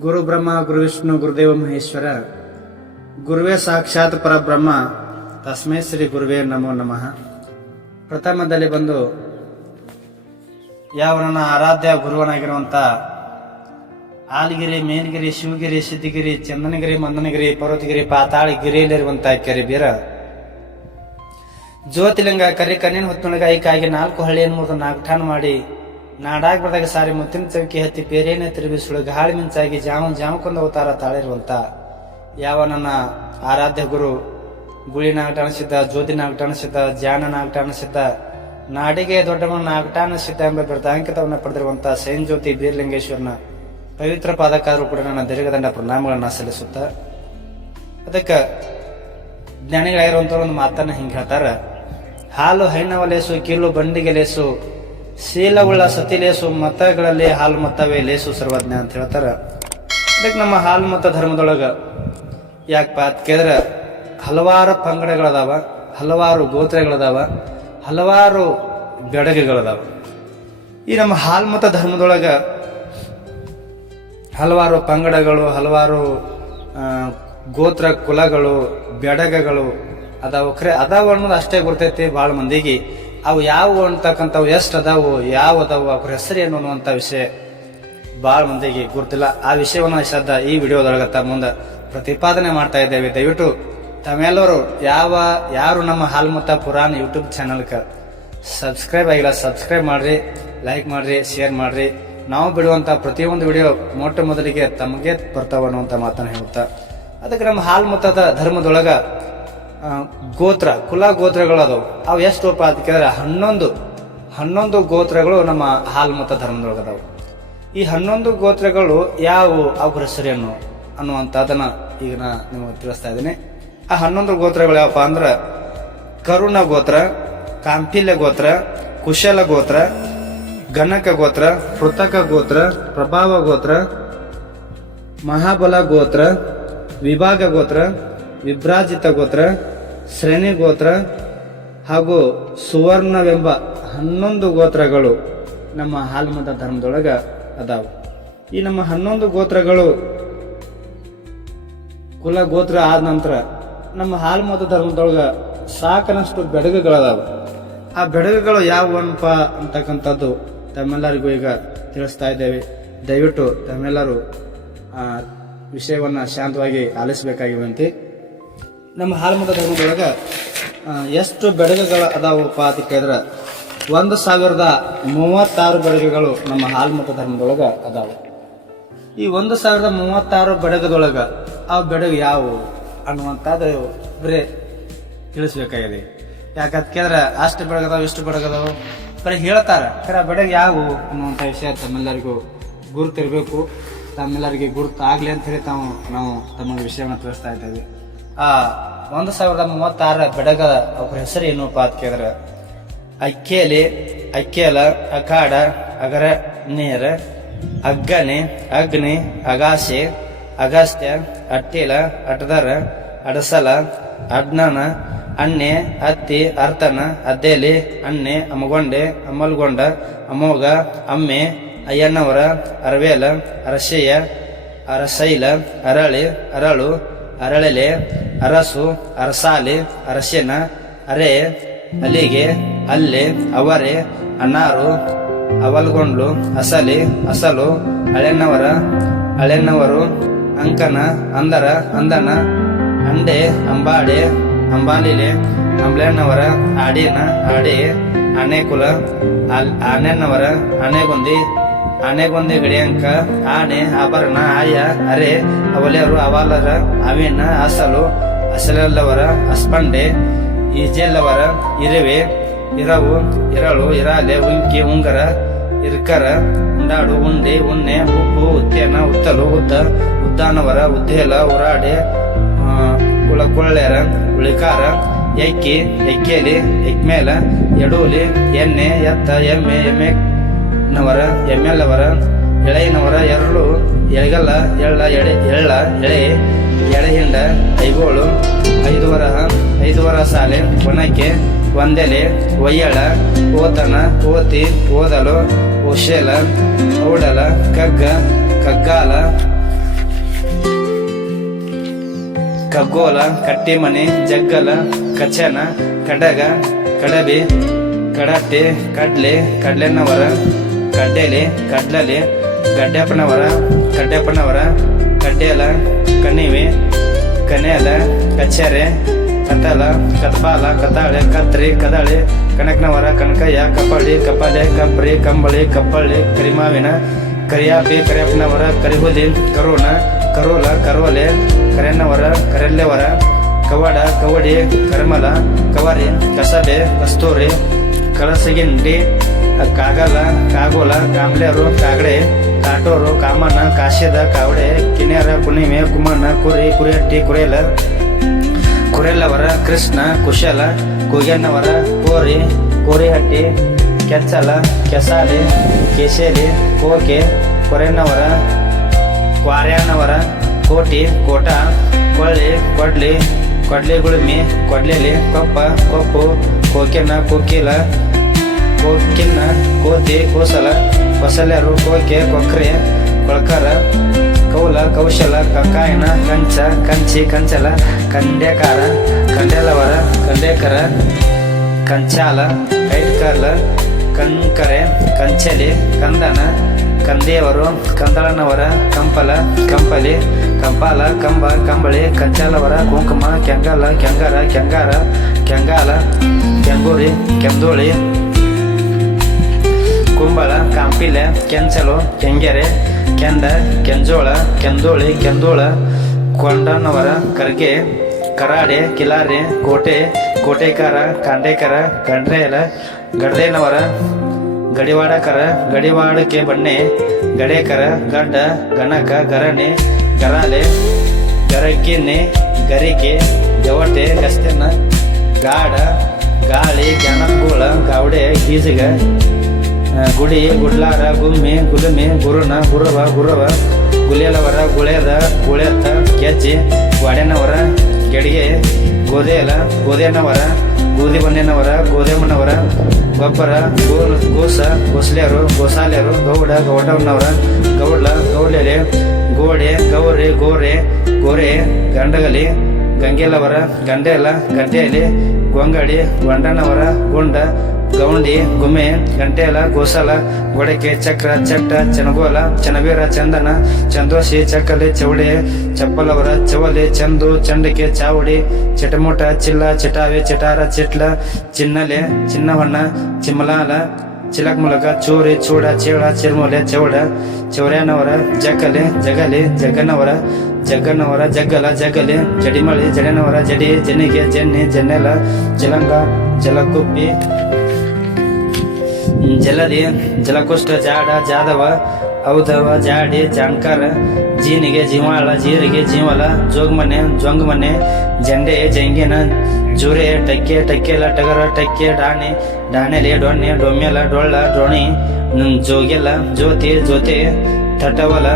ಗುರು ಬ್ರಹ್ಮ, ಗುರು ವಿಷ್ಣು ಗುರುದೇವ ಮಹೇಶ್ವರ. ಗುರುವೇ ಸಾಕ್ಷಾತ್ ಪರಬ್ರಹ್ಮ. ತಸ್ಮೈ ಶ್ರೀ ಗುರುವೇ ನಮೋ ನಮಃ. ಪ್ರಥಮದಲ್ಲಿ ಬಂದು ಯಾವ ನನ್ನ ಆರಾಧ್ಯ ಗುರುವನಾಗಿರುವಂತ ಆಲಗಿರಿ, ಮೇನಗಿರಿ, ಶಿವಗಿರಿ, ಸಿದ್ಧಗಿರಿ, ಚಂದನಗಿರಿ, ಮಂದನಗಿರಿ, ಪರ್ವತಗಿರಿ, ಪಾತಾಳಿ ಗಿರಿಯಲ್ಲಿರುವಂತ ಕೆರೆ ಬೀರ ಜ್ಯೋತಿಲಿಂಗ ಕರಿ ಕಣ್ಣಿನ ಹೊತ್ತೊಳಗ ಐಕಾಗಿ ನಾಲ್ಕು ಹಳ್ಳಿಯನ್ನು ಮೂರು ನಾಲ್ಕು ಮಾಡಿ ನಾಡಾಗಿ ಬರ್ದಾಗ ಸಾರಿ ಮುತ್ತಿನ ಚೌಕಿ ಹತ್ತಿ ಪೇರೇನೆ ತಿರುಗಿಸುಳು ಗಾಳಿ ಮಿಂಚಾಗಿ ಜಾಮ ಜಾಮಕೊಂದ ಅವತಾರ ತಾಳಿರುವಂತ. ಯಾವ ನನ್ನ ಆರಾಧ್ಯ ಗುರು ಗುಳಿ ನಾಗಟಾಣಿಸಿದ್ದ ಜ್ಯೋತಿ ನಾಗಟಾಣಿಸಿದ್ದ ಜಾನ ನಾಗಟಾಣಿಸಿದ್ದ ನಾಡಿಗೆ ದೊಡ್ಡಮ್ಮನ ನಾಗಟಾಣಿಸಿದ್ದ ಎಂಬ ಬೃದಾಂಕಿತವನ್ನು ಪಡೆದಿರುವಂಥ ಸೈನ್ ಜ್ಯೋತಿ ಬೀರ್ಲಿಂಗೇಶ್ವರನ ಪವಿತ್ರ ಪಾದಕಾದರೂ ಕೂಡ ನನ್ನ ದೀರ್ಘದಂಡ ಪ್ರಣಾಮಗಳನ್ನ ಸಲ್ಲಿಸುತ್ತ. ಅದಕ್ಕೆ ಜ್ಞಾನಿಗಳಾಗಿರುವಂಥ ಒಂದು ಮಾತನ್ನ ಹಿಂಗೆ ಹೇಳ್ತಾರೆ. ಹಾಲು ಹೈನವ ಲೇಸು, ಕೀಲು ಬಂಡಿಗೆ ಲೇಸು ಶೀಲವುಳ್ಳ ಸತಿ ಲೇಸು ಮತಗಳಲ್ಲಿ ಹಾಲು ಮತವೇ ಲೇಸು ಸರ್ವಜ್ಞ ಅಂತ ಹೇಳ್ತಾರ. ಅದಕ್ಕೆ ನಮ್ಮ ಹಾಲು ಮತ ಧರ್ಮದೊಳಗ ಯಾಕಪ್ಪ ಅಂತ ಕೇಳಿದ್ರೆ ಹಲವಾರು ಪಂಗಡಗಳದಾವ, ಹಲವಾರು ಗೋತ್ರಗಳದಾವ, ಹಲವಾರು ಬೆಡಗೆಗಳದಾವ. ಈ ನಮ್ಮ ಹಾಲು ಮತ ಧರ್ಮದೊಳಗ ಹಲವಾರು ಪಂಗಡಗಳು, ಹಲವಾರು ಗೋತ್ರ ಕುಲಗಳು, ಬೆಡಗಗಳು ಅದಾವ. ಖರೆ ಅದಾವ ಅನ್ನೋದು ಅಷ್ಟೇ ಗೊತ್ತೈತಿ ಭಾಳ ಮಂದಿಗೆ. ಅವು ಯಾವ ಅಂತಕ್ಕಂಥವು ಎಷ್ಟು ಅದಾವು ಯಾವ ಅದಾವು ಅವ್ರ ಹೆಸರು ಏನು ಅನ್ನುವಂಥ ವಿಷಯ ಭಾಳ ಮಂದಿಗೆ ಗುರ್ತಿಲ್ಲ. ಆ ವಿಷಯವನ್ನು ಶ್ರದ್ಧ ಈ ವಿಡಿಯೋದೊಳಗೆ ತಮ್ಮ ಮುಂದೆ ಪ್ರತಿಪಾದನೆ ಮಾಡ್ತಾ ಇದ್ದೇವೆ. ದಯವಿಟ್ಟು ತಾವೆಲ್ಲರೂ ಯಾವ, ಯಾರು ನಮ್ಮ ಹಾಲ್ಮತ ಪುರಾಣ ಯೂಟ್ಯೂಬ್ ಚಾನಲ್ಗೆ ಸಬ್ಸ್ಕ್ರೈಬ್ ಆಗಿಲ್ಲ, ಸಬ್ಸ್ಕ್ರೈಬ್ ಮಾಡಿರಿ, ಲೈಕ್ ಮಾಡಿರಿ, ಶೇರ್ ಮಾಡಿರಿ. ನಾವು ಬಿಡುವಂಥ ಪ್ರತಿಯೊಂದು ವಿಡಿಯೋ ಮೊಟ್ಟ ಮೊದಲಿಗೆ ತಮಗೆ ಬರ್ತಾವ ಅನ್ನುವಂಥ ಮಾತನ್ನು ಹೇಳುತ್ತಾ, ಅದಕ್ಕೆ ನಮ್ಮ ಹಾಲ್ಮತದ ಧರ್ಮದೊಳಗೆ ಗೋತ್ರ, ಕುಲ ಗೋತ್ರಗಳು ಅದಾವು ಅವು ಎಷ್ಟು ಅಂತ ಕೇಳಿದ್ರೆ ಹನ್ನೊಂದು. ಹನ್ನೊಂದು ಗೋತ್ರಗಳು ನಮ್ಮ ಹಾಲ್ಮತ ಧರ್ಮದೊಳಗೆ ಅದಾವು ಈ ಹನ್ನೊಂದು ಗೋತ್ರಗಳು ಯಾವುವು ಅವ್ರ ಹೆಸರೇನು ಅನ್ನುವಂಥದ್ದನ್ನ ಈಗ ನಾ ನಿಮಗೆ ತಿಳಿಸ್ತಾ ಇದ್ದೀನಿ. ಆ ಹನ್ನೊಂದು ಗೋತ್ರಗಳು ಯಾವಪ್ಪ ಅಂದ್ರೆ ಕರುಣ ಗೋತ್ರ, ಕಾಂಪಿಲ್ಯ ಗೋತ್ರ, ಕುಶಲ ಗೋತ್ರ ಗಣಕ ಗೋತ್ರ, ಕೃತಕ ಗೋತ್ರ, ಪ್ರಭಾವ ಗೋತ್ರ, ಮಹಾಬಲ ಗೋತ್ರ, ವಿಭಾಗ ಗೋತ್ರ, ವಿಭ್ರಾಜಿತ ಗೋತ್ರ ಶ್ರೇಣಿ ಗೋತ್ರ ಹಾಗೂ ಸುವರ್ಣವೆಂಬ ಹನ್ನೊಂದು ಗೋತ್ರಗಳು ನಮ್ಮ ಹಾಲ್ಮದ ಧರ್ಮದೊಳಗೆ ಅದಾವು. ಈ ನಮ್ಮ ಹನ್ನೊಂದು ಗೋತ್ರಗಳು ಕುಲ ಗೋತ್ರ ಆದ ನಂತರ ನಮ್ಮ ಹಾಲ್ಮದ ಧರ್ಮದೊಳಗೆ ಸಾಕನಷ್ಟು ಬೆಡಗುಗಳದಾವು. ಆ ಬೆಡಗುಗಳು ಯಾವುವನ್ಪ ಅಂತಕ್ಕಂಥದ್ದು ತಮ್ಮೆಲ್ಲರಿಗೂ ಈಗ ತಿಳಿಸ್ತಾ ಇದ್ದೇವೆ. ದಯವಿಟ್ಟು ತಮ್ಮೆಲ್ಲರೂ ಆ ವಿಷಯವನ್ನ ಶಾಂತವಾಗಿ ಆಲಿಸಬೇಕಾಗಿ ವಿನಂತಿ ನಮ್ಮ ಹಾಲ್ಮಠ ಧರ್ಮದೊಳಗೆ ಎಷ್ಟು ಬೆಡಗುಗಳು ಅದಾವಪ್ಪ ಅಂತ ಕೇಳಿದ್ರೆ, ಒಂದು ಸಾವಿರದ ಮೂವತ್ತಾರು ಬೆಡಗುಗಳು ನಮ್ಮ ಹಾಲ್ಮತ ಧರ್ಮದೊಳಗೆ ಅದಾವೆ. ಈ ಒಂದು ಸಾವಿರದ ಮೂವತ್ತಾರು ಬೆಡಗದೊಳಗ ಆ ಬೆಡಗು ಯಾವುವು ಅನ್ನುವಂಥದ್ದು ಬರೀ ತಿಳಿಸ್ಬೇಕಾಗಿದೆ. ಯಾಕಂತ ಕೇಳಿದ್ರೆ, ಅಷ್ಟು ಬೆಳಗದಾವ ಇಷ್ಟು ಬೆಡಗದವು ಬರೀ ಹೇಳ್ತಾರೆ. ಖರೆ ಬೆಡಗ ಯಾವು ಯಾವುವು ಅನ್ನುವಂಥ ವಿಷಯ ತಮ್ಮೆಲ್ಲರಿಗೂ ಗುರುತಿರಬೇಕು. ತಮ್ಮೆಲ್ಲರಿಗೆ ಗುರುತು ಆಗಲಿ ಅಂತ ಹೇಳಿ ತಾವು ನಾವು ತಮ್ಮ ವಿಷಯವನ್ನು ತಿಳಿಸ್ತಾ ಇದ್ದೇವೆ. ಆ, ಒಂದು ಸಾವಿರದ ಮೂವತ್ತಾರ ಬೆಡಗ ಅವ್ರ ಹೆಸರು ಏನು ಅಂತ ಕೇಳಿದ್ರೆ ಅಕ್ಕೇಲಿ ಅಕ್ಕೇಲ ಅಖಾಡ, ಅಗರ, ನೀರ, ಅಗ್ಗನೆ, ಅಗ್ನಿ ಅಗಾಸೆ ಅಗಸ್ತ್ಯ, ಅಟ್ಟಿಲ, ಅಟದರ, ಅಡಸಲ, ಅಡ್ನನ, ಅಣ್ಣೆ, ಅತ್ತಿ, ಅರ್ತನ, ಅದ್ದೇಲಿ, ಅಣ್ಣೆ ಅಮಗೊಂಡೆ ಅಮಲ್ಗೊಂಡ ಅಮೋಘ ಅಮ್ಮೆ, ಅಯ್ಯಣ್ಣವರ, ಅರವೇಲ ಅರಸೆಯ ಅರಸೈಲ ಅರಳಿ, ಅರಳು ಅರಳೆಲೆ, ಅರಸು, ಅರಸಾಲೆ ಅರಸಿನ ಅರೆ, ಅಲಿಗೆ, ಅಲ್ಲೆ, ಅವರೆ, ಅನಾರು, ಅವಲ್ಗೊಂಡ್ಲು, ಅಸಲಿ, ಅಸಲು ಅಳೆನ್ನವರ ಅಳೆನ್ನವರು ಅಂಕನ, ಅಂದರ, ಅಂದನ, ಅಂಡೆ, ಅಂಬಾಡೆ, ಅಂಬಾಲಿಲೆ ಅಂಬ್ಲೆಣ್ಣವರ ಆಡಿನ, ಆಡಿ, ಆನೆಕುಲ ಕುಲ ಆನೆನ್ನವರ ಆನೆಗೊಂದಿ ಆನೆಗೊಂದಿ ಗಡಿಯಂಕ ಆನೆ, ಆಭರಣ, ಆಯ, ಅರೆ, ಅವಲೆಯರು, ಅವಾಲರ ಅವಿನ ಅಸಲು, ಅಸಲಲ್ಲವರ, ಅಸ್ಪಂಡೆ, ಈಜೆಲ್ಲವರ, ಇರುವೆ, ಇರವು, ಇರಳು, ಇರಾಲೆ, ಉಂಕಿ, ಉಂಗರ, ಇರ್ಕರ, ಉಂಡಾಡು, ಉಂಡೆ, ಉಣ್ಣೆ, ಉಪ್ಪು, ಉತ್ತೇನ, ಉತ್ತಲು, ಉದ್ದ, ಉದ್ದಾನವರ, ಉದ್ದೇಲ, ಉರಾಡೆ ಉಳಕೊಳ್ಳೆರ ಉಳ ಕೊಳ್ಳೆರ, ಉಳಿಕಾರ ಎಕ್ಕಿ ಎಕ್ಕೇಲಿ ಎಕ್ಮೇಲ ಎಡೂಲಿ, ಎಣ್ಣೆ, ಎತ್ತ, ಎಮ್ಮೆ ಎಮ್ಮೆ ನವರ, ಎಮ್ಮೆಲ್ಲವರ, ಎಳೆಯನವರ ಎರಡು ಎಳಗಲ್ಲ, ಎಳ್ಳ ಎಳೆ ಎಳ್ಳ ಎಳೆ, ಎಳೆಹಿಂಡ, ಐಗೋಳು, ಐದುವರ ಐದುವರ ಸಾಲೆ, ಒಣಕೆ, ಒಂದೆಲೆ, ಒಯ್ಯಳ ಓತನ ಓತಿ, ಓದಲು ಉಶೇಲ ಓಡಲ, ಕಗ್ಗ, ಕಗ್ಗಾಲ, ಕಗ್ಗೋಲ, ಕಟ್ಟಿಮನೆ, ಜಗ್ಗಲ, ಕಚನ, ಕಡಗ, ಕಡಬಿ ಕಡಟ್ಟೆ ಕಡ್ಲೆ ಕಡ್ಲೆನವರ ಕಡ್ಡೆಲೆ ಕಡ್ಲಲೆ ಗಡ್ಡೆಪ್ಪನವರ ಕಡ್ಡೆಪ್ಪನವರ, ಕಡ್ಡೆಲ, ಕಣಿವೆ, ಕನೆಯಲ ಕಚೇರೆ ಕತ್ತಲ, ಕತ್ಪಾಲ ಕತಾಳೆ ಕತ್ರಿ, ಕದಳೆ, ಕನಕನವರ, ಕನಕಯ್ಯ ಕಪ್ಪಳಿ ಕಪಾಳೆ ಕಪ್ರಿ, ಕಂಬಳಿ, ಕಪ್ಪಳ್ಳಿ, ಕರಿಮಾವಿನ, ಕರಿಯಾಪಿ, ಕರಿಯಪ್ಪನವರ, ಕರಿಹುಲಿ, ಕರುಣ ಕರೋಲ ಕರೋಲೆ ಕರೆನವರ ಕರೆಲ್ಲೆವರ, ಕವಡ, ಕವಡಿ, ಕರ್ಮಲ, ಕವರಿ, ಕಸಬೆ, ಕಸ್ತೂರಿ ಕಳಸಗಿಂಡಿ, ಕಾಗಲ, ಕಾಗೋಲ, ಕಾಮ್ಲೇರು, ಕಾಗಡೆ, ಕಾಟೋರು ಕಾಮನ ಕಾಶ್ಯದ ಕಾವಡೆ, ಕಿನ್ಯಾರ ಕುಣಿಮೆ ಕುಮಣ್ಣ, ಕುರಿ, ಕುರಿಯಟ್ಟಿ, ಕುರೇಲ, ಕುರೆಲ್ಲವರ, ಕೃಷ್ಣ, ಕುಶಲ ಕುಗೆನ್ನವರ ಕೋರಿ, ಕೋರಿಹಟ್ಟಿ, ಕೆಚ್ಚಲ, ಕೆಸಾಲಿ ಕೇಶೇಲಿ ಕೋಕೆ ಕೊರೆನವರ ಕ್ವಾರ್ಯಾನವರ ಕೋಟಿ, ಕೋಟ, ಕೊಳ್ಳಿ, ಕೊಡ್ಲಿ ಕೊಡ್ಲಿ ಗುಳುಮಿ ಕೊಡ್ಲೇಲಿ, ಕೊಪ್ಪ, ಕೊಪ್ಪು, ಕೋಕೆನ, ಕೋಕಿಲ ಕೋಕಿನ್ನ ಕೋತಿ, ಕೋಸಲ ಕೊಸಲರು ಕೋಕೆ, ಕೊಕ್ರೆ, ಕೊಳ್ಕರ, ಕೌಲ, ಕೌಶಲ, ಕಕ್ಕಾಯನ, ಕಂಚ, ಕಂಚಿ, ಕಂಚಲ, ಕಂಡ್ಯಕಾರ ಕಂಡೆಲವರ ಕಂಡೇಕರ ಕಂಚಾಲ, ಕೈಟ್ಕರ್ಲ ಕಂಕರೆ ಕಂಚಲಿ, ಕಂದನ, ಕಂದೇವರು, ಕಂದಳನವರ, ಕಂಪಲ, ಕಂಪಲಿ, ಕಂಪಾಲ, ಕಂಬ, ಕಂಬಳಿ, ಕಂಚಾಲವರ, ಕುಂಕುಮ, ಕೆಂಗಲ, ಕೆಂಗರ, ಕೆಂಗಾರ, ಕೆಂಗಾಲ, ಕೆಂಗೂರಿ, ಕೆಂದೋಳಿ ಕುಂಬಳ, ಕಾಂಪಿಲ, ಕೆಂಚಲು, ಕೆಂಗೆರೆ ಕೆಂದ ಕೆಂಜೋಳ, ಕೆಂದೋಳಿ, ಕೆಂದೋಳ, ಕೊಂಡನವರ, ಕರ್ಗೆ, ಕರಾಡೆ, ಕಿಲಾರೆ, ಕೋಟೆ, ಕೋಟೆಕಾರ, ಕಾಂಡೇಕರ ಕಂಡ್ರೇಲ ಗಡ್ದೇನವರ ಗಡಿವಾಡಕರ ಗಡಿವಾಡಕ್ಕೆ ಬಣ್ಣೆ, ಗಡೇಕರ, ಗಡ್ಡ, ಗಣಕ, ಗರಣೆ, ಗರಾಲೆ ಗರಕಿನ್ನೆ ಗರಿಕೆ, ಗವಟೆ, ಗಸ್ತೆನ ಗಾಡ ಗಾಳಿ, ಜ್ಞಾನಗೂಳ, ಗಾವಡೆ ಗೀಜಗ ಗುಡಿ, ಗುಡ್ಲಾರ, ಗುಮ್ಮಿ, ಗುಲುಮಿ, ಗುರುನ, ಗುರವ ಗುರವ, ಗುಲೇಲವರ, ಗುಳೆದ, ಗುಳೆತ್ತ, ಗೆಜ್ಜೆ, ವಾಡೆನವರ, ಗೆಡಿಗೆ ಗೋದೇಲ ಗೋದೇನವರ ಗೋಧಿ ಬಣ್ಣನವರ ಗೋದೇಮನವರ ಗೊಬ್ಬರ ಗೋ ಗೋಸ, ಗೋಸಲ್ಯರು, ಗೋಸಾಲ್ಯರು, ಗೌಡ ಗೌಡವನವರ ಗೌಡ್ಲ, ಗೌಡ್ಲೆಲೆ, ಗೋಡೆ ಗೌರಿ ಗೋರೆ ಗೋರೆ, ಗಂಡಗಲಿ, ಗಂಗೆಲವರ, ಗಂಡೆಲ ಗಡ್ಡೆಯಲ್ಲಿ ಗೊಂಗಡಿ ಗೊಂಡನವರ ಗುಂಡ ಗೌಂಡಿ ಗುಮ್ಮೆ ಗಂಟೆಲ ಗೋಸಲ ಗೊಡಕೆ ಚಕ್ರ ಚಟ್ಟ ಚನಗೋಲ ಚನವೀರ ಚಂದನ ಚಂದೋಶಿ ಚಕ್ಕಲಿ ಚೌಡೆ ಚಪ್ಪಲವರ ಚವಲಿ ಚಂದು ಚಂಡಿಕೆ ಚಾವಡಿ ಚಿಟಮುಟ ಚಿಲ್ಲ ಚಿಟಾವಿ ಚಿಟಾರ ಚಿಟ್ಲ ಚಿನ್ನಲೆ ಚಿನ್ನವಣ್ಣ ಚಿಮ್ಮಲಾಲ ಚಿಲಕ್ ಮೂಲಕ ಚೂರಿ ಚೂಡ ಚೇಳ ಚಿರ್ಮೂಲೆ ಚೌಡ ಚೌರ್ಯಾನವರ ಜಕ್ಕಲೆ ಜಗಲಿ ಜಗ್ಗನವರ ಜಗ್ಗನವರ ಜಗ್ಗಲ ಜಗಲಿ ಜಡಿಮಳಿ ಜಡನವರ ಜಡಿ ಜನಿಗೆ ಜನ್ನಿ ಜನ್ನೆಲ ಜಲಂಗ ಜಲಕುಪ್ಪಿ ಜಲದಿ ಜಲಕುಷ್ಟ ಜಾಡ ಜಾದವ ಔದವ ಜಾಡಿ, ಜಾಣ್ಕರ, ಜೀನಿಗೆ ಜೀವಾಳ, ಜೀರಿಗೆ ಜೀವಲ, ಜೋಗ್ಮನೆ, ಜೊಂಗ್ಮನೆ, ಜಂಡೆ, ಜಂಗಿನ, ಜೂರೆ, ಟಕ್ಕೆ ಟಕ್ಕೆಲ ಟಗರ ಟಕ್ಕೆ, ಡಾಣೆ, ಡಾಣೆಲೆ, ಡೊಣ್ಣೆ, ಡೊಮ್ಮೆಲ, ಡೊಳ್ಳ, ಡೊಣಿ ಜೋಗೆಲ, ಜ್ಯೋತಿ ಜ್ಯೋತಿ, ತಟವಲ,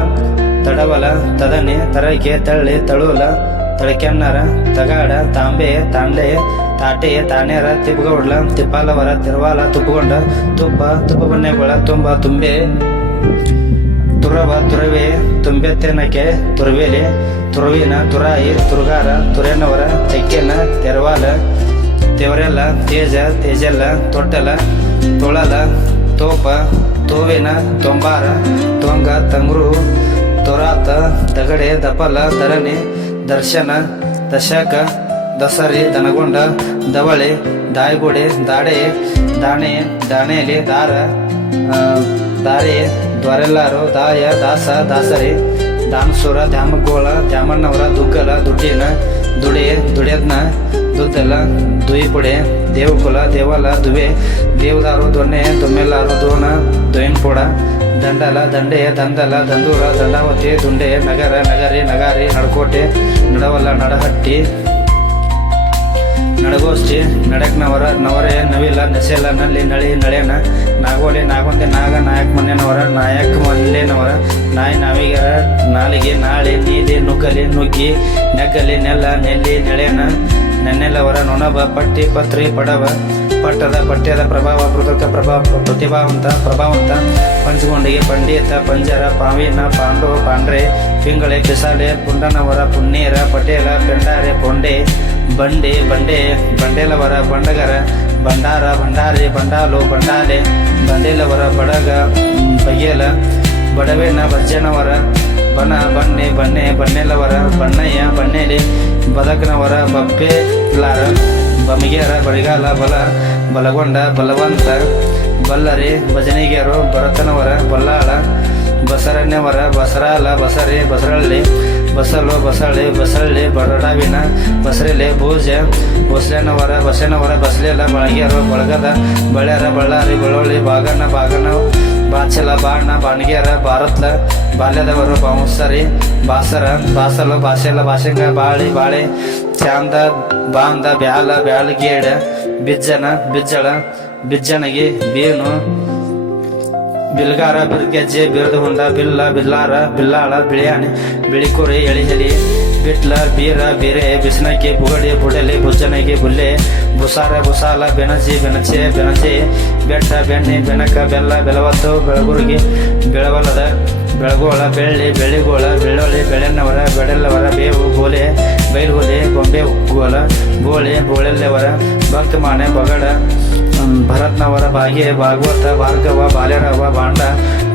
ತಡವಲ, ತದನೆ, ತರಕೆ, ತಳ್ಳಿ, ತಳುಲ, ತಳಕೆನ್ನರ, ತಗಾಡ, ತಾಂಬೆ ತಾಂಡ್ಲೆ ತಾಟೆ ತಾನೇರ ತಿಪ್ಪಗೌಡ್ಲ ತಿಪ್ಪಾಲವರ ತಿರುವಾಲ, ತುಪ್ಪಗೊಂಡ, ತುಪ್ಪ ತುಪ್ಪ ಬನ್ನೆಗೊಳ ತುಂಬ ತುಂಬೆ. ತುರವ, ತುರವೆ ತುಂಬೆತ್ತೆನಕೆ ತುರವೇಲಿ, ತುರುವಿನ ತುರಾಯಿ, ತುರುಗಾರ, ತುರೇನವರ ತೆಕ್ಕೆನ ತೆರವಾಲ, ತೆವರೆಲ್ಲ, ತೇಜ, ತೇಜಲ್ಲ, ತೊಟ್ಟಲ, ತೊಳಲ, ತೋಪ, ತೋವಿನ ತೊಂಬಾರ, ತೊಂಗ, ತಂಗ್ರು, ತೊರಾತ ದಗಡೆ ದಪಲ ಧರಣಿ ದರ್ಶನ, ದಶಕ ದಸರಿ, ದನಗೊಂಡ, ದವಳೆ, ದಾಯಿಗುಡೆ, ದಾಡೆ, ದಾಣೆ, ದಾಣೆಯಲ್ಲಿ ದಾರ ದಾರೆ, ದ್ವಾರೆಲ್ಲಾರು, ದಾಯ, ದಾಸ, ದಾಸರಿ, ದಾನಸೂರ, ದ್ಯಾಮಗೋಳ, ದ್ಯಾಮಣ್ಣವರ, ದುಗ್ಗಲ, ದುಡ್ಡಿನ, ದುಡೆ, ದುಡ್ಯದ್ನ ದುದ್ದಲ ದುಯಿಪುಡೆ, ದೇವಕುಲ ದೇವಲ ದುವೆ, ದೇವದಾರು ದೊನ್ನೆ ದೊಮ್ಮೆಲ್ಲಾರು, ದೋಣ, ದೊಯ್ನ್ಪೋಡ, ದಂಡಲ, ದಂಡೆ, ದಂದಲ, ದಂದೂರ, ದಂಡಾವತಿ, ದುಂಡೆ, ನಗರ, ನಗರಿ, ನಗಾರಿ, ನಡಕೋಟೆ, ನಡವಲ್ಲ, ನಡಹಟ್ಟಿ ನಡಗೋಷ್ಠಿ, ನಡಕ್ನವರ, ನವರೆ, ನವಿಲ ನಸೆಲ ನಲ್ಲಿ, ನಳಿ, ನಳೆನ, ನಾಗೋಲೆ, ನಾಗೊಂದೆ, ನಾಗ, ನಾಯಕ್ ಮನೆನವರ ನಾಯಕ್ ಮಲ್ಲೇನವರ ನಾಯಿ, ನಾವಿಗರ, ನಾಲಿಗೆ, ನಾಳೆ ನೀಲಿ ನುಗ್ಗಲಿ, ನುಗ್ಗಿ, ನೆಗ್ಗಲಿ, ನೆಲ್ಲ, ನೆಲ್ಲಿ, ನೆಳೆನ, ನೆನ್ನೆಲ್ಲವರ, ನೊಣಬ, ಪಟ್ಟಿ, ಪತ್ರಿ, ಪಡವ, ಪಟ್ಟದ, ಪಠ್ಯದ ಪ್ರಭಾವ, ಪೃಥಕ ಪ್ರಭಾವ, ಪ್ರತಿಭಾವಂತ, ಪ್ರಭಾವಂತ, ಪಂಚಗೊಂಡಿಗೆ ಪಂಡಿತ, ಪಂಜರ, ಪಾವಿನ, ಪಾಂಡು, ಪಾಂಡ್ರೆ, ಪಿಂಗಳೆ ಪಿಸಾಲೆ ಪುಂಡನವರ ಪುಣ್ಣೀರ ಪಟೇಲ, ಪೆಂಡಾರೆ, ಪೊಂಡೆ ಬಂಡೆ ಬಂಡೆ, ಬಂಡೇಲವರ ಬಂಡಗರ. ಬಂಡಾರ ಭಂಡಾರಿ ಬಂಡಾಲು ಬಂಡಾಲೆ ಬಂಡೇಲವರ ಬಡಗ ಬಯ್ಯಲ. ಬಡವೇನ ಬಜ್ಜನವರ ಬನ, ಬನ್ನೆ ಬನ್ನೆ, ಬನ್ನೆಲವರ. ಬಣ್ಣಯ್ಯ, ಬಣ್ಣೆಲೆ. ಬದಕನವರ ಬಪ್ಪೆ ಲಾರ ಬಮಿಗೆರ ಬಳಿಗಾಲ ಬಲ. ಬಲಗೊಂಡ, ಬಲವಂತ. ಬಲ್ಲರಿ ಭಜನೆಗಿಯರು ಭರತನವರ, ಬಲ್ಲಾಳ. ಬಸರಣ್ಯವರ ಬಸರಾಲ, ಬಸರೆ, ಬಸರಳ್ಳಿ. ಬಸಲು ಬಸಳೆ ಬಸಳ್ಳಿ ಬರಡಾವಿನ ಬಸರೆಲೆ ಭೂಜ ಬಸಲೆನವರ ಬಸೇನವರ ಬಸಲೆಲ ಬಳಗ್ಯಾರು. ಬಳಗದ ಬಳ್ಯಾರ, ಬಳ್ಳಾರಿ ಬಳ್ಳೊಳ್ಳಿ ಬಾಗನ ಬಾಗನ ಬಾಚಲ, ಬಾಣ, ಬಾಣಗ್ಯಾರ ಭಾರತ್ಲ ಬಾಲ್ಯದವರು, ಬಾಂಸರಿ, ಬಾಸರ, ಬಾಸಲು ಭಾಷೆಲ್ಲ ಬಾಸಂಗ ಬಾಳಿ, ಬಾಳೆ, ಚಾಂದ, ಬಾಂದ, ಬ್ಯಾಲ ಬ್ಯಾಳಗೇಡ ಬಿಜ್ಜನ, ಬಿಜ್ಜಳ, ಬಿಜ್ಜನಗಿ, ಬೀನು ಬಿಲ್ಗಾರ ಬಿರ್ಗೆಜ್ಜೆ ಬಿರ್ದು ಹುಂದ ಬಿಲ್ಲ ಬಿಲ್ಲಾರ ಬಿಲ್ಲಾಳ ಬಿಳಿಯಾಣಿ ಎಳಿ ಎಳಿಹಲಿ ಬಿಟ್ಲ ಬೀರ ಬೀರೆ ಬಿಸಿನಕ್ಕೆ ಬುಗಡಿ ಬುಡಲಿ ಬುಜ್ಜನಗೆ ಬುಲ್ಲೆ ಬುಸಾರ ಬುಸಾಲ ಬೆನಜಿ ಬೆನಚೆ ಬೆನಜಿ ಬೆಟ್ಟ ಬೆಣ್ಣೆ ಬೆನಕ ಬೆಲ್ಲ ಬೆಲವತ್ತು ಬೆಳಗುರ್ಗಿ ಬೆಳವಲದ ಬೆಳಗೋಳ ಬೆಳ್ಳಿ ಬೆಳ್ಳಿಗೋಳ ಬೆಳ್ಳೊಳಿ ಬೆಳೆನವರ ಬೆಳೆಲ್ಲವರ ಬೇವು ಗೋಲೆ ಬೈಲ್ಗೋಲೆ ಗೊಂಬೆ ಗೋಲ ಬೋಳೆ ಬೋಳೆಲ್ಲವರ ಭಕ್ತಮಾನೆ ಬಗಡ ಭರತ್ನವರ ಬಾಹ್ಯ ಭಾಗವತ, ಭಾರ್ಗವ, ಬಾಲ್ಯರವ, ಬಾಂಡ,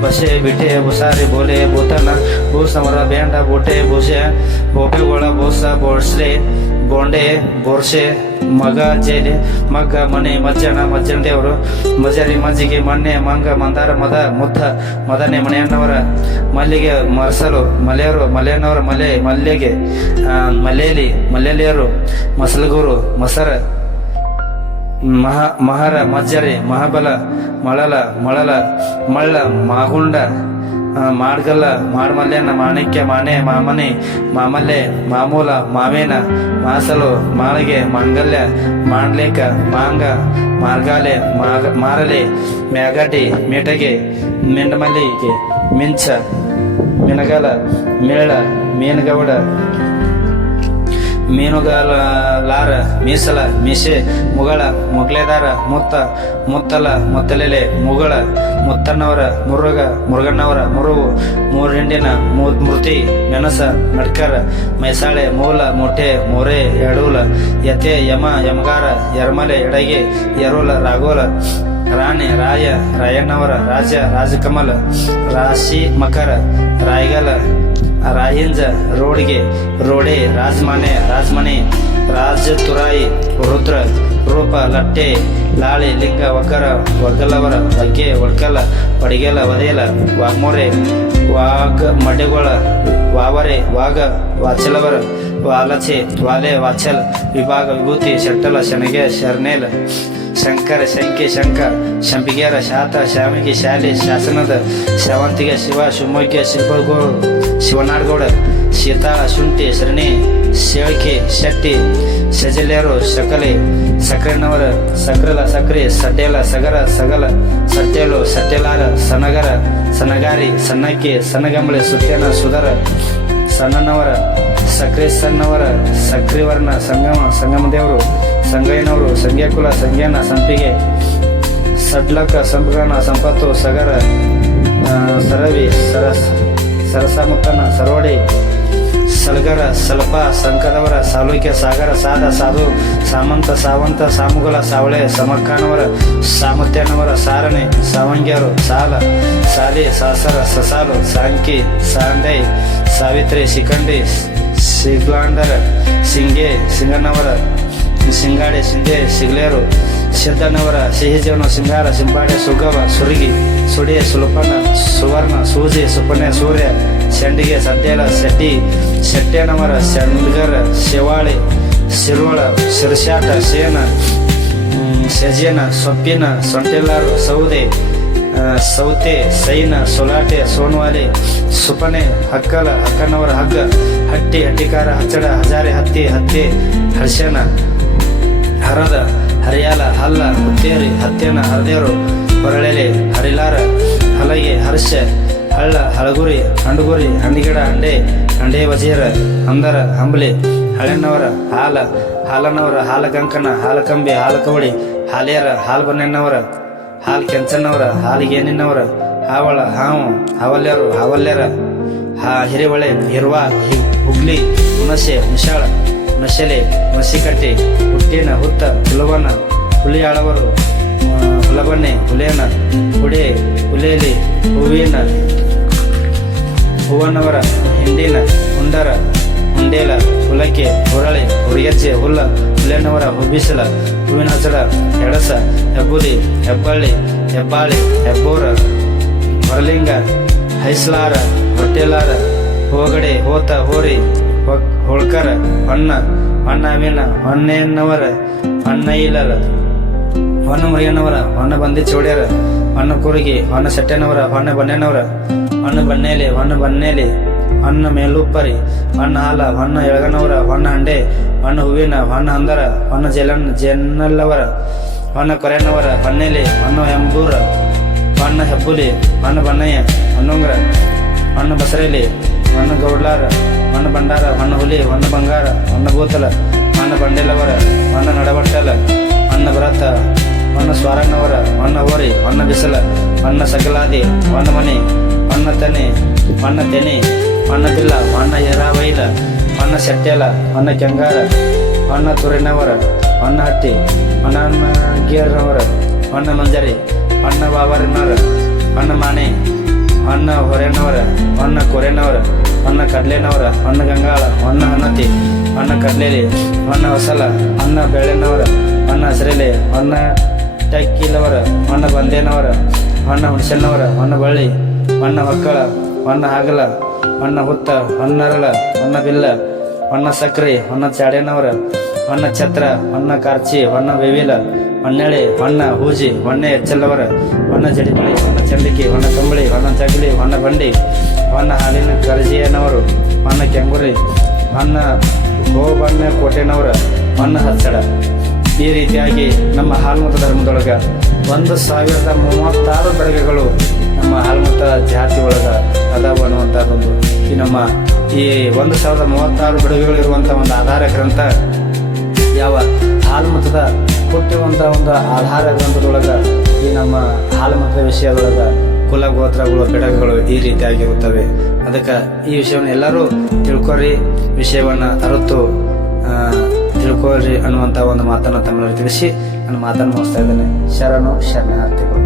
ಬಸೆ, ಬಿಟೆ ಬುಸಾರಿ ಬೋಲೆ, ಭೂತನ, ಭೂಸಮರ, ಬೇಂಡ, ಬೂಟೆ, ಭೂಸೆ ಬೋಪೆಗೋಳ ಬೋಸ ಬೋಡ್ಸ್ಲೆ ಬೋಂಡೆ ಬೋರ್ಸೆ, ಮಗ, ಜೇಲಿ, ಮಗ್ಗ, ಮನೆ, ಮಜ್ಜನ ಮಜ್ಜನ ದೇವರು, ಮಜರಿ, ಮಜ್ಜಿಗೆ, ಮಣ್ಣೆ, ಮಂಗ, ಮಂದಾರ, ಮದ, ಮುದ್ದ, ಮದನೆ, ಮನೆಯನ್ನವರ, ಮಲ್ಲಿಗೆ, ಮರಸಲು, ಮಲೆಯರು, ಮಲೆಯನ್ನವರ ಮಲೆ, ಮಲ್ಲಿಗೆ ಮಲೇಲಿ ಮಲೆಯಲಿಯರು ಮಸಲಗೂರು, ಮಸರ ಮಹ ಮಹರ ಮಜ್ಜರಿ ಮಹಾಬಲ ಮಳಲ ಮಳಲ ಮಳ್ಳ ಮಾಗುಂಡ ಆ, ಮಾಡ್ಗಲ್ಲ ಮಾಡ್ಮಲ್ಯನ ಮಾಣಿಕ್ಯ ಮಾನೆ ಮಾಮನೆ ಮಾಮಲ್ಲೆ ಮಾಮೂಲ ಮಾವೇನ ಮಾಸಲು ಮಾಳಿಗೆ ಮಾಂಗಲ್ಯ ಮಾಂಡ್ಲೇಕ ಮಾಂಗ ಮಾರ್ಗಾಲೆ ಮಾಗ ಮಾರಲೆ ಮ್ಯಾಗಟಿ ಮೇಟಗೆ ಮಿಂಡಮಲ್ಲಿಗೆ ಮಿಂಚ ಮಿನಗಲ ಮೇಳ ಮೀನಗೌಡ ಮೀನುಗಾಲ, ಲಾರ, ಮೀಸಲ, ಮೀಸೆ, ಮುಗಳ, ಮುಗ್ಲೆದಾರ, ಮುತ್ತ, ಮುತ್ತಲ, ಮುತ್ತಲೆಲೆ, ಮುಗಳ, ಮುತ್ತಣ್ಣವರ, ಮುರುಗ, ಮುರುಗಣ್ಣವರ, ಮುರುವು, ಮೂರಿಂಡಿನ ಮೂರ್ತಿ, ಮೆಣಸ, ಮಡ್ಕರ, ಮೈಸಾಳೆ, ಮೂಲ, ಮೊಟ್ಟೆ, ಮೊರೆ, ಎಡೂಲ, ಯತೆ, ಯಮ, ಯಮಗಾರ, ಯರ್ಮಲೆ, ಎಡಗೆ ಯರುಲ ರಾಗೋಲ ರಾಣಿ, ರಾಯ, ರಾಯಣ್ಣವರ, ರಾಜ, ರಾಜಕಮಲ, ರಾಶಿ, ಮಕರ, ರಾಯಗಲ ರಾಹಿಂಜ ರೋಡಿಗೆ, ರೋಡೆ ರಾಜಮಾನೆ ರಾಜಮಣಿ ರಾಜ ತುರಾಯಿ ರುದ್ರ, ರೂಪ, ಲಟ್ಟೆ, ಲಾಳಿ, ಲಿಂಗ, ವಕರ ಒಗ್ಗಲವರ ಬಗ್ಗೆ ಒಡ್ಕಲ ಪಡಿಗೆಲ ಒದೇಲ ವಾಗ್ಮೊರೆ, ವಾಗ, ಮಡೆಗೊಳ, ವಾವರೆ, ವಾಗ, ವಾಚಲವರ, ವಾಲಚೆ, ವಾಲೆ, ವಾಚಲ್, ವಿಭಾಗ, ವಿಭೂತಿ, ಶಟ್ಟಲ, ಶನಗೆ, ಶರ್ನೇಲ ಶಂಕರ, ಶಂಕೆ ಶಂಕ ಶಂಪಿಗೆರ, ಶಾತ ಶಾಮಿಗೆ ಶಾಲೆ, ಶಾಸನದ ಶಾವಂತಿಗೆ ಶಿವ, ಶಿವಮೊಗ್ಗ ಶಿಲ್ಪಗೌಡ ಶಿವನಾಡಗೌಡ ಶೀತಾಳ ಶುಂಠಿ, ಶರಣಿ, ಶೇಳ್ಕೆ, ಶೆಟ್ಟಿ ಸಜಲ್ಯರು ಶಕಲೆ, ಸಕ್ರೆನವರ, ಸಕ್ರಲ, ಸಕ್ರೆ, ಸಟೇಲ, ಸಗರ, ಸಗಲ ಸಟ್ಟೇಲು ಸಟ್ಟೆಲಾರ ಸನಗರ, ಸನಗಾರಿ ಸನ್ನಕ್ಕೆ ಸನಗಂಬಳೆ, ಸುತ್ತೇನ, ಸುಧರ, ಸಣ್ಣನವರ ಸಕ್ರೆ ಸಣ್ಣವರ ಸಕ್ರಿವರ್ಣ, ಸಂಗಮ ಸಂಗಮ ದೇವರು ಸಂಗಯ್ಯನವರು ಸಂಗ್ಯಾಕುಲ, ಸಂಗ್ಯಾನ, ಸಂಪಿಗೆ ಸಡ್ಲಕ ಸಂಪಗನ ಸಂಪತ್ತು, ಸಗರ ಸರವಿ ಸರಸ್ ಸರಸಮುಖನ ಸರೋಡಿ ಸಲಗರ, ಸಲಪ, ಸಂಕದವರ, ಸಾಲುಕ್ಯ, ಸಾಗರ, ಸಾದ, ಸಾಧು, ಸಾಮಂತ, ಸಾವಂತ ಸಾಮುಗಲ ಸಾವಳೆ ಸಮಕ್ಕಾನವರ ಸಾಮತ್ಯನವರ, ಸಾರಣೆ, ಸಾವಂಗ್ಯರು, ಸಾಲ, ಸಾಲಿ, ಸಾಸರ, ಸಸಾಲು, ಸಾಂಕಿ, ಸಾಂಡೈ, ಸಾವಿತ್ರಿ, ಶಿಖಂಡಿ ಸಿಗ್ಲಾಂಡರ ಸಿಂಗೆ, ಸಿಂಗಣ್ಣವರ ಸಿಂಗಾಡೆ ಸಿಂಧೆ ಸಿಗ್ಲೇರು ಸಿದ್ದನವರ ಸಿಹಿ ಜೀವನ ಸಿಂಗಾರ ಸಿಂಪಾಡೆ ಸುಗವ ಸುರಿಗಿ ಸುಡಿ ಸುಲಪನ ಸುವರ್ಣ, ಸೂಜಿ ಸುಪನೆ ಸೂರ್ಯ ಸೆಂಡಿಗೆ ಸದ್ದೇಲ ಶೆಟ್ಟಿ ಸೆಟ್ಟೆನವರ ಸೆಂಡ್ಗರ ಶಿವಾಳಿ ಸಿರುವಳ ಶಿರ್ಷಾಟ ಸೇನ ಸೆಜೆನ ಸೊಪ್ಪಿನ, ಸೊಂಟೆಲ್ಲಾರು, ಸೌದೆ ಸೌತೆ, ಸೈನ, ಸೊಲಾಟೆ, ಸೋನ್ವಾಲಿ, ಸುಪನೆ, ಹಕ್ಕಲ, ಹಕ್ಕನವರ ಹಗ್ಗ, ಹಟ್ಟಿ, ಹಟ್ಟಿಕಾರ, ಹಚ್ಚಡ, ಹಜಾರೆ, ಹತ್ತಿ ಹತ್ತಿ, ಹರ್ಷನ ಹರದ ಹರಿಯಾಲ, ಹಲ್ಲ ಹುತ್ತೇರಿ ಹತ್ತೇನ ಹರದೇರು ಹೊರಳೆಲೆ ಹರಿಲಾರ, ಹಲಗೆ ಹರ್ಷ, ಹಳ್ಳ, ಹಳಗುರಿ, ಹಂಡುಗುರಿ, ಹಂಡಿಗಿಡ, ಹಂಡೆ ಹಂಡೆ ವಜೀರ ಅಂದರ, ಹಂಬಲಿ ಹಳೆನವರ ಹಾಲ ಹಾಲನವರ ಹಾಲಗಂಕನ ಹಾಲಕಂಬಿ, ಹಾಲಕವಳಿ, ಹಾಲೇರ ಹಾಲು ಬನ್ನೆನ್ನವರ ಹಾಲು ಕೆಂಚನ್ನವರ ಹಾಲಿಗೇನಿನವರ ಹಾವಳ, ಹಾವು, ಹಾವಲ್ಯರು, ಹಾವಲ್ಯರ, ಹಾ ಹಿರಿವಳೆ, ಹಿರ್ವಾ ಹುಗ್ಲಿ, ಹುಣಸೆ ಹುಣಸಾಳ ಹುಣಸೆಲೆ ಮಸಿಕಟ್ಟೆ, ಹುಟ್ಟಿನ ಹುತ್ತ, ಹುಲವನ, ಹುಲಿಯಾಳವರು ಹುಲಬನ್ನೆ ಹುಲೇನ ಹುಡೆ, ಹುಲೇಲಿ, ಹೂವಿನ, ಹೂವನವರ, ಹಿಂಡಿನ, ಹುಂಡರ, ಹುಂಡೇಲ ಹುಲಕ್ಕೆ ಹುರಳೆ ಹುರಿಯಜ್ಜೆ ಹುಲ್ಲ ಹುಲೇನವರ ಹುಬ್ಬಿಸಲ, ಹೂವಿನ ಹಸಳ ಎಡಸ ಹೆಬ್ಬುಲಿ, ಹೆಬ್ಬಳ್ಳಿ, ಹೆಬ್ಬಾಳಿ, ಹೆಬ್ಬೂರ, ಹೊರಲಿಂಗ, ಹೈಸ್ಲಾರ, ಹೊಟ್ಟೆಲಾರ, ಹೋಗಡೆ, ಹೋತ, ಹೋರಿ ಹೊಳ್ಕರ ಹೊನ್ನ ಹೊನ್ನ ಮೀನ ಹೊನ್ನೆನ್ನವರ ಹೊನ್ನ ಇಲ್ಲರ ಹೊನ್ನ ಮುರಿಯನವರ ಹೊನ್ನ ಬಂದಿ ಚೌಡ್ಯರ ಹೊನ್ನ ಕುರುಗಿ ಹೊನ್ನ ಸಟ್ಟೆನವರ ಹೊನ್ನ ಬನ್ನೆನವರ ಹೊನ್ನ ಬನ್ನೇಲಿ ಹೊನ್ನ ಬನ್ನೇಲಿ ಹೊನ್ನ ಮೇಲುಪ್ಪರಿ ಹೊನ್ನ ಹಾಲ ಹೊನ್ನ ಎಳಗನವರ ಹೊನ್ನ ಹಂಡೆ ಹೊನ್ನ ಹೂವಿನ ಹೊನ್ನ ಅಂದರ ಹೊನ್ನ ಜಲನ್ ಜನ್ನಲ್ಲವರ ಹೊನ್ನ ಕೊರೆನವರ, ಹೊನ್ನೆಲಿ ಹೊನ್ನ ಎಂಬೂರ ಹೊನ್ನ ಹೆಬ್ಬುಲಿ ಹೊನ್ನ ಬನ್ನಯ್ಯ ಹೊನ್ನೊಂಗ್ರ ಹೊನ್ನ ಬಸರೇಲಿ ಹೊನ್ನ ಗೌಡ್ಲಾರ ಹೊನ್ನ ಬಂಡಾರ ಹೊನ್ನ ಹುಲಿ ಹೊನ್ನ ಬಂಗಾರ ಹೊನ್ನ ಭೂತಲ ಹೊನ್ನ ಬಂಡೆಲವರ ಹೊನ್ನ ನಡಬಟ್ಟಲ ಹೊನ್ನ ಭರತ ಹೊನ್ನ ಸ್ವಾರಣ್ಣವರ ಹೊನ್ನ ಹೋರಿ ಹೊನ್ನ ಬಿಸಲ ಹೊನ್ನ ಸಕಲಾದಿ ಹೊನ್ನ ಮನೆ ಹೊನ್ನ ತನೆ ಹೊನ್ನ ತೆನೆ ಹೊನ್ನ ಬಿಲ್ಲ ಹೊನ್ನ ಎರಾವೈಲ ಹೊನ್ನ ಸೆಟ್ಟೆಲ ಹೊನ್ನ ಕೆಂಗಾರ ಹೊನ್ನ ತುರಿನವರ ಹೊನ್ನ ಹಟ್ಟಿ ಹೊನ್ನ ಗೇರ್ನವರ ಹೊನ್ನ ಮಂಜರಿ ಹೊನ್ನ ಬಾಬಾರಿನವರ ಹೊನ್ನ ಮಾನೆ ಹೊನ್ನ ಹೊರೆನವರ ಹೊನ್ನ ಕೊರೆನವರ. ಹೊನ್ನ ಕಡ್ಲೆನವ್ರ, ಅನ್ನ ಗಂಗಾಳ, ಅನ್ನ ಅನ್ನತಿ ಅನ್ನ ಕಡ್ಲೇಲಿ, ಅನ್ನ ಹೊಸಲ, ಅನ್ನ ಬೆಳೆನವರ, ಅನ್ನ ಹಸಿರೆಲೆ, ಅನ್ನ ಟಕ್ಕಿಲವರ, ಅನ್ನ ಬಂದೇನವರ, ಅನ್ನ ಹುಣಸೆನವರ, ಅನ್ನ ಬಳ್ಳಿ, ಅನ್ನ ಹೊಕ್ಕಳ ಅನ್ನ ಹಾಗಲ, ಅನ್ನ ಹುತ್ತ ಹೊನ್ನರಳ ಅನ್ನ ಬಿಲ್ಲ, ಅನ್ನ ಸಕ್ರೆ, ಅನ್ನ ಚಾಡೇನವರ, ಅನ್ನ ಛತ್ರ, ಅನ್ನ ಕಾರ್ಚಿ, ಅನ್ನ ಬೇವಿಲ ಹೊನ್ನೆಳೆ, ಹೊನ್ನ, ಹೂಜಿ, ಹೊನ್ನೆ ಎಚ್ಚಲ್ಲವರ, ಹೊನ್ನ ಜಡಿಮಳಿ, ಹೊನ್ನ ಚಂಡಿಕೆ, ಹೊನ್ನ ಕಂಬಳಿ, ಹೊನ್ನ ಚಗಲಿ ಹೊನ್ನ ಬಂಡಿ, ಹೊನ್ನ ಹಾಲಿನ ಕರ್ಜಿಯನವರು ಹೊನ್ನ ಕೆಂಗುರಿ, ಹೊನ್ನ ಗೋಬಣ್ಣ ಕೋಟೆನವರ, ಹೊನ್ನ ಹಚ್ಚಡ. ಈ ರೀತಿಯಾಗಿ ನಮ್ಮ ಹಾಲ್ಮತ ಧರ್ಮದೊಳಗೆ ಒಂದು ಸಾವಿರದ ಮೂವತ್ತಾರು ಬೆಳಗ್ಗೆಗಳು ನಮ್ಮ ಹಾಲ್ಮತ ಜಾತಿ ಒಳಗೆ ಅದಾವ ಅನ್ನುವಂಥದ್ದೊಂದು ಈ ನಮ್ಮ ಈ ಒಂದು ಸಾವಿರದ ಮೂವತ್ತಾರು ಬೆಳಗ್ಗೆಗಳು ಇರುವಂಥ ಒಂದು ಆಧಾರ ಗ್ರಂಥ ಯಾವ ಹಾಲ್ಮತದ ಕೊಟ್ಟಿರುವಂಥ ಒಂದು ಆಧಾರ ಗ್ರಂಥದೊಳಗೆ ಈ ನಮ್ಮ ಹಾಲ್ಮತದ ವಿಷಯದೊಳಗೆ ಕುಲ ಗೋತ್ರಗಳು ಬೆಡಗಗಳು ಈ ರೀತಿಯಾಗಿರುತ್ತವೆ ಅದಕ್ಕೆ ಈ ವಿಷಯವನ್ನು ಎಲ್ಲರೂ ತಿಳ್ಕೊರಿ, ವಿಷಯವನ್ನು ಅರಿತು ತಿಳ್ಕೊಳ್ರಿ ಅನ್ನುವಂಥ ಒಂದು ಮಾತನ್ನು ತಮ್ಮಲ್ಲಿ ತಿಳಿಸಿ, ನನ್ನ ಮಾತನ್ನು ಮುಗಿಸ್ತಾ ಇದ್ದೇನೆ. ಶರಣು ಶರಣಾರ್ಥಿಗಳು.